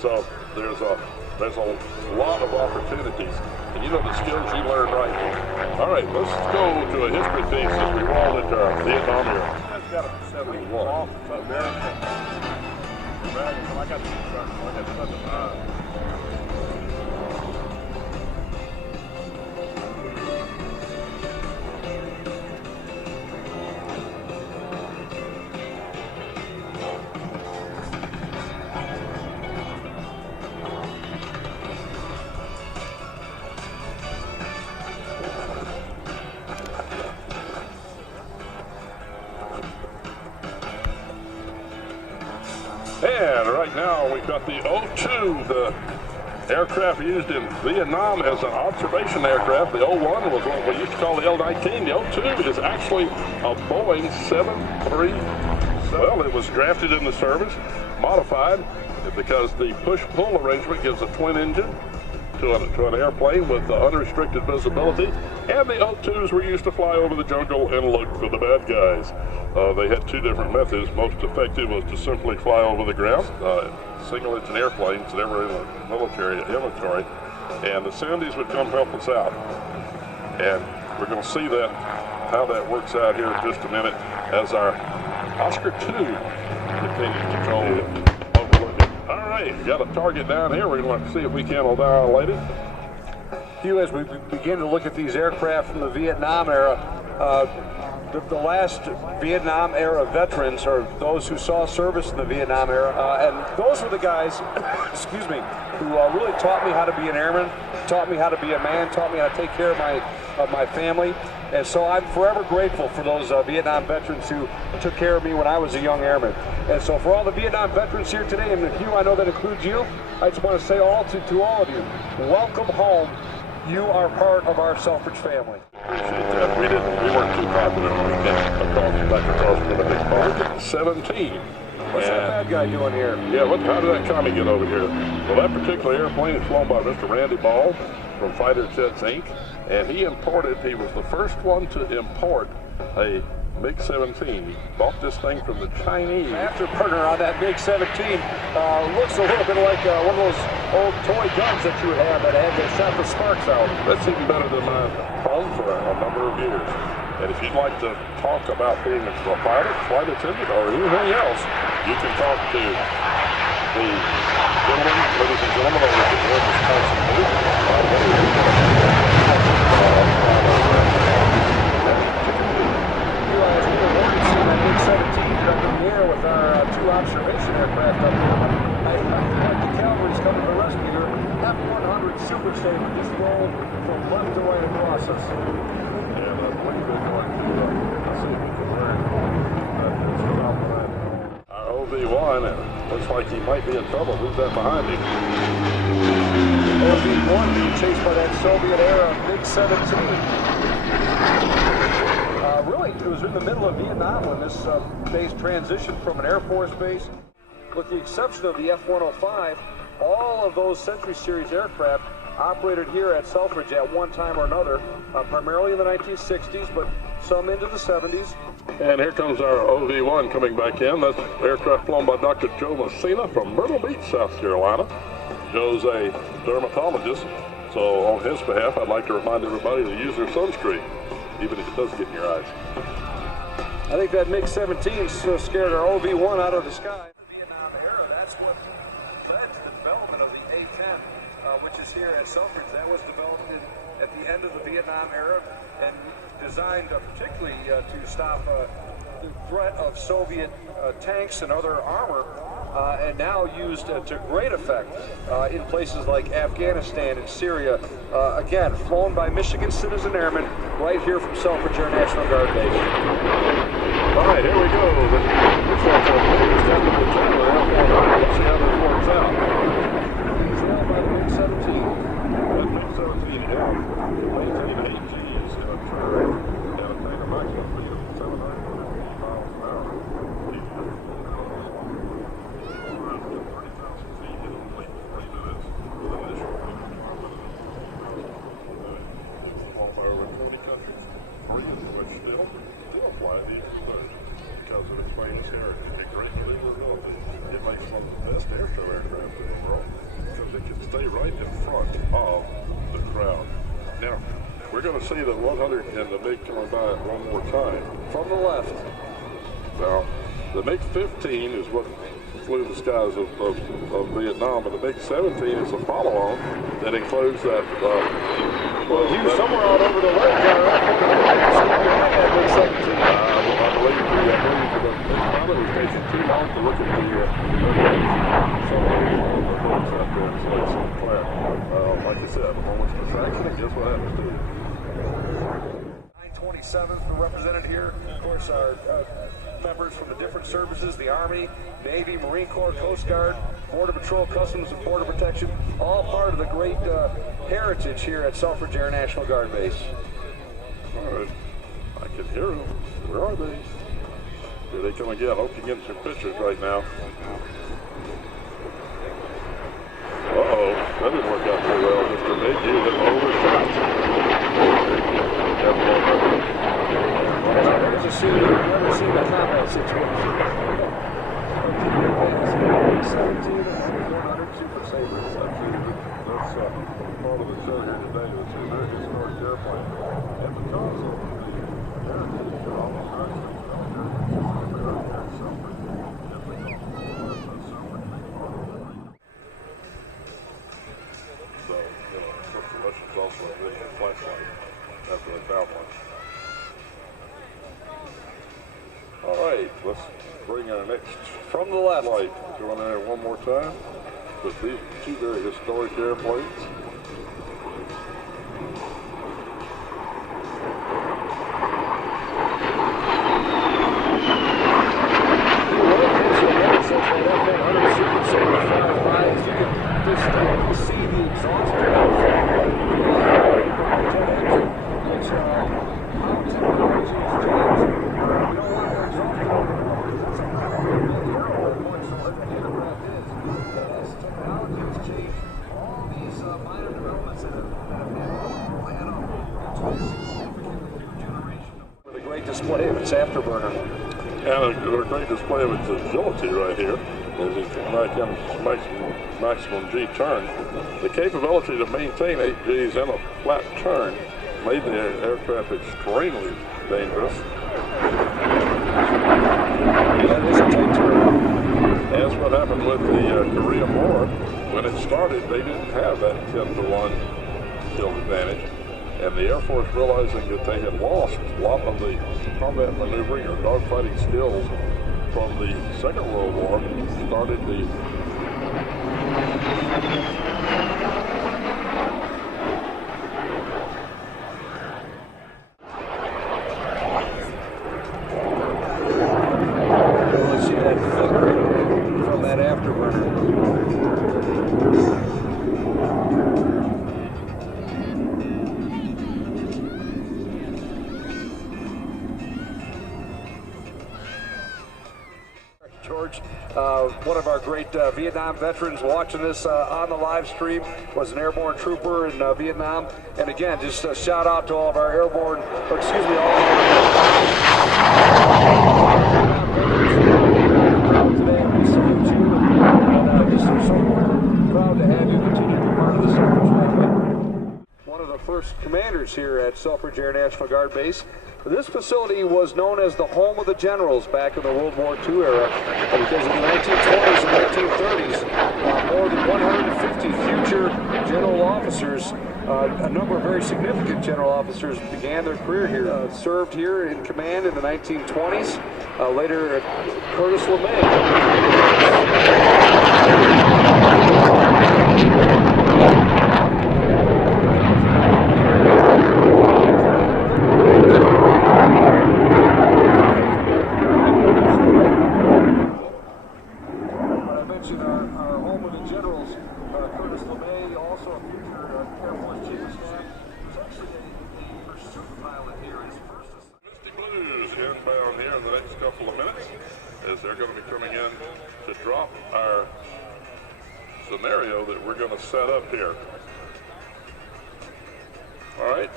So there's a lot of opportunities. And you know the skills you learn right here. All right, let's go to a history piece as we roll into our Vietnam era. That's got to be 71. Off American. I got the truck. I got the And right now we've got the O-2, the aircraft used in Vietnam as an observation aircraft. The O-1 was what we used to call the L-19. The O-2 is actually a Boeing 737. Well, it was drafted in the service, modified, because the push-pull arrangement gives a twin engine to an airplane with unrestricted visibility, and the O-2s were used to fly over the jungle and look for the bad guys. They had two different methods. Most effective was to simply fly over the ground, single-engine airplanes that were in the military inventory, and the Soundies would come help us out. And we're going to see that how that works out here in just a minute as our Oscar II continues to go overlook it. All right, got a target down here. We're going to see if we can annihilate it. Hugh, as we begin to look at these aircraft from the Vietnam era, the last Vietnam era veterans are those who saw service in the Vietnam era, and those were the guys, excuse me, who really taught me how to be an airman, taught me how to be a man, taught me how to take care of my family. And so I'm forever grateful for those Vietnam veterans who took care of me when I was a young airman. And so for all the Vietnam veterans here today, and Hugh, I know that includes you, I just want to say to all of you, welcome home. You are part of our Selfridge family. Appreciate that. We weren't too confident when we came across with a big car. 17. What's that bad guy doing here? Yeah, how did that commie get over here? Well, that particular airplane is flown by Mr. Randy Ball from Fighter Jets Inc. And he was the first one to import a Mig-17. He bought this thing from the Chinese. Afterburner on that Mig-17 looks a little bit like one of those old toy guns that you would have that shot the sparks out. That's even better than my phone for a number of years. And if you'd like to talk about being a pilot, flight attendant, or anything else, you can talk to the gentleman, ladies and gentlemen, over at the North Wisconsin booth. With our two observation aircraft up here. The cavalry's coming to rescue her. F-100 Super Sabre just rolled from left to right across us. And I believe they're going to see if we can learn our OV-1, and looks like he might be in trouble. Who's that behind him? OV-1 being chased by that Soviet-era Mig-17. Really, it was in the middle of Vietnam when this base transitioned from an Air Force base. With the exception of the F-105, all of those Century Series aircraft operated here at Selfridge at one time or another, primarily in the 1960s, but some into the 70s. And here comes our OV-1 coming back in. That's aircraft flown by Dr. Joe Messina from Myrtle Beach, South Carolina. Joe's a dermatologist, so on his behalf, I'd like to remind everybody to use their sunscreen, even if it does get in your eyes. I think that Mig-17 scared our OV-1 out of the sky. The Vietnam era, that's what led to the development of the A-10, which is here at Selfridge. That was developed at the end of the Vietnam era and designed particularly to stop the threat of Soviet tanks and other armor, and now used to great effect in places like Afghanistan and Syria. Again, flown by Michigan Citizen Airmen right here from Selfridge Air National Guard Base. All right, here we go. Looks like a step of the Chandler F-100. Let's see how this works out. Sailed by the Mig-17. That Mig-17F, 1918 is in a turret and attain a maximum speed of 700 miles an hour. 30,000 feet in only 3 minutes with an initial flown by over 20 countries. Or you can switch still fly these because of its famous heritage. It greatly will one of the best air show aircraft in the world because it can stay right in front of the crowd. Now, we're going to see the 100 and the MiG coming by one more time. From the left. Now, the MiG-15 is what flew the skies of Vietnam, and the MiG-17 is a follow-on that includes that. Well, he was somewhere out over the left there. I believe the pilot was taking too long to look at the books out there and select some class. Like I said, a moment's distraction, and guess what happens to you? 927th were represented here. Of course, our members from the different services, the Army, Navy, Marine Corps, Coast Guard, Border Patrol, Customs and Border Protection, all part of the great heritage here at Selfridge Air National Guard Base. All right, I can hear them. Where are they? Here they come again. Hope you're getting some pictures right now. Uh-oh, that didn't work out too well. Mr. Mig, you have overshot. There's a scene you've never seen a combat situation. F-100 Super Sabre. That's part of the show here today. It's a very historic airplane. And because of the heritage of all the countries, also a visual flashlight after they found one. All right, let's bring our next from the left flight going there one more time. But these two very historic airplanes. F-100 Super Sabre flies by. You can just see the exhaust with a great display of its afterburner. And a great display of its agility right here as it back in maximum G turn. The capability to maintain 8 Gs in a flat turn made the aircraft extremely dangerous. As what happened with the Korean War, when it started, they didn't have that 10-to-1 kill advantage. And the Air Force, realizing that they had lost a lot of the combat maneuvering or dogfighting skills from the Second World War, started the see that flicker from that afterburner. George, one of our great Vietnam veterans watching this on the live stream, was an airborne trooper in Vietnam. And again, just a shout out to all of our airborne, or excuse me, all of our today. We salute you, and just are so proud to have you continue to be part of the Selfridge family. One of the first commanders here at Selfridge Air National Guard Base. This facility was known as the home of the generals back in the World War II era, because in the 1920s and 1930s, more than 150 future general officers, a number of very significant general officers began their career here, served here in command in the 1920s, later Curtis LeMay. Our home of the generals, Curtis LeMay, also a future Air Force Chief of Staff, was actually a pursuit pilot here. His first Misty Blues inbound here in the next couple of minutes, as they're going to be coming in to drop our scenario that we're going to set up here. All right.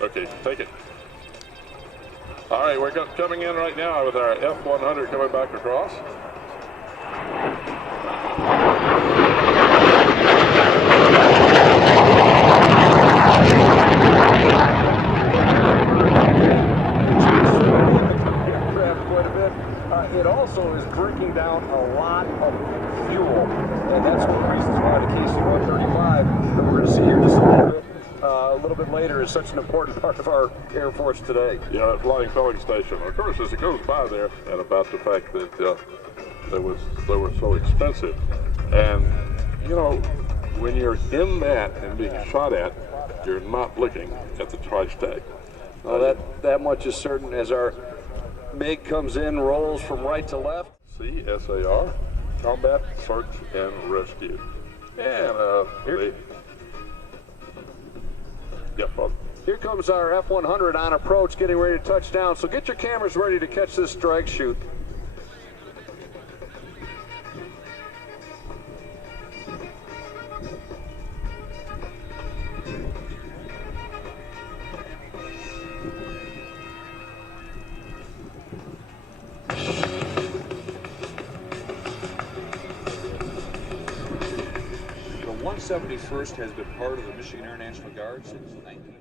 Okay, take it. All right, we're coming in right now with our F-100 coming back across. It also is drinking down a lot of fuel, and that's one of the reasons why the KC-135 that we're going to see here just a little bit later is such an important part of our Air Force today. Yeah, that flying filling station. Of course, as it goes by there, and about the fact that they were so expensive, and you know, when you're in that and being shot at, you're not looking at the price tag. Well, that much is certain as our MiG comes in, rolls from right to left. CSAR, Combat Search and Rescue. And Here comes our F-100 on approach, getting ready to touch down. So get your cameras ready to catch this drag chute. The 171st has been part of the Michigan Air National Guard since 19...